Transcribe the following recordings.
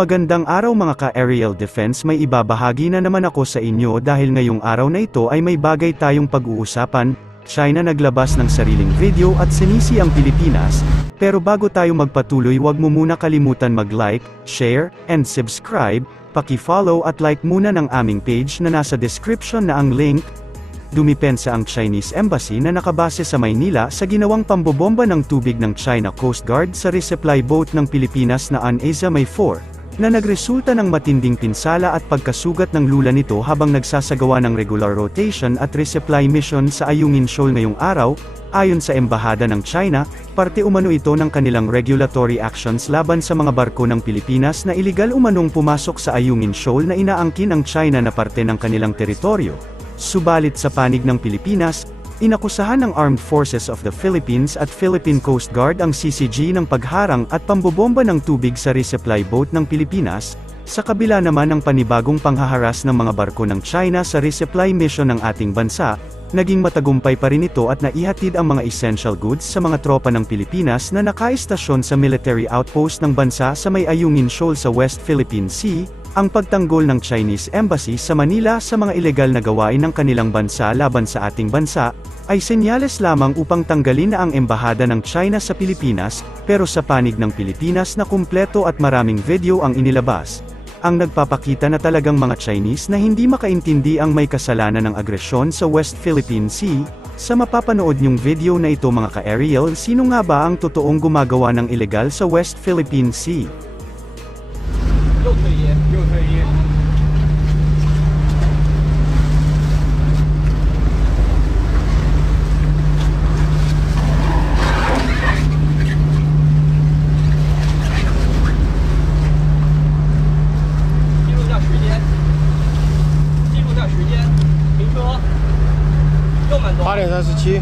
Magandang araw mga ka-aerial defense, may ibabahagi na naman ako sa inyo dahil ngayong araw na ito ay may bagay tayong pag-uusapan. China naglabas ng sariling video at sinisi ang Pilipinas, pero bago tayo magpatuloy wag mo muna kalimutan mag-like, share, and subscribe, paki-follow at like muna ng aming page na nasa description na ang link. Dumipensa ang Chinese Embassy na nakabase sa Maynila sa ginawang pambobomba ng tubig ng China Coast Guard sa resupply boat ng Pilipinas na An-Asia May 4, na nagresulta ng matinding pinsala at pagkasugat ng lula nito habang nagsasagawa ng regular rotation at resupply mission sa Ayungin Shoal ngayong araw. Ayon sa Embahada ng China, parte umano ito ng kanilang regulatory actions laban sa mga barko ng Pilipinas na iligal umanong pumasok sa Ayungin Shoal na inaangkin ang China na parte ng kanilang teritoryo. Subalit sa panig ng Pilipinas, inakusahan ng Armed Forces of the Philippines at Philippine Coast Guard ang CCG ng pagharang at pambobomba ng tubig sa resupply boat ng Pilipinas, sa kabila naman ng panibagong panghaharas ng mga barko ng China sa resupply mission ng ating bansa. Naging matagumpay pa rin ito at naihatid ang mga essential goods sa mga tropa ng Pilipinas na nakaistasyon sa military outpost ng bansa sa may Ayungin Shoal sa West Philippine Sea. Ang pagtanggol ng Chinese Embassy sa Manila sa mga ilegal na gawain ng kanilang bansa laban sa ating bansa, ay senyales lamang upang tanggalin na ang Embahada ng China sa Pilipinas, pero sa panig ng Pilipinas na kumpleto at maraming video ang inilabas, ang nagpapakita na talagang mga Chinese na hindi makaintindi ang may kasalanan ng agresyon sa West Philippine Sea. Sa mapapanood niyong video na ito mga ka-aerial, sino nga ba ang totoong gumagawa ng ilegal sa West Philippine Sea? 右退一，右退一。记录下时间，记录下时间，停车，右慢走。8:37。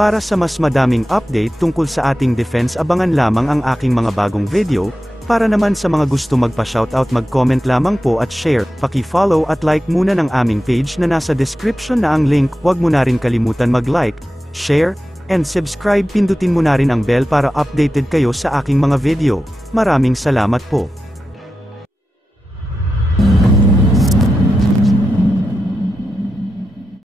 Para sa mas madaming update tungkol sa ating defense, abangan lamang ang aking mga bagong video. Para naman sa mga gusto magpa-shoutout, mag-comment lamang po at share, paki-follow at like muna ng aming page na nasa description na ang link. Huwag mo na rin kalimutan mag-like, share, and subscribe. Pindutin mo na rin ang bell para updated kayo sa aking mga video. Maraming salamat po.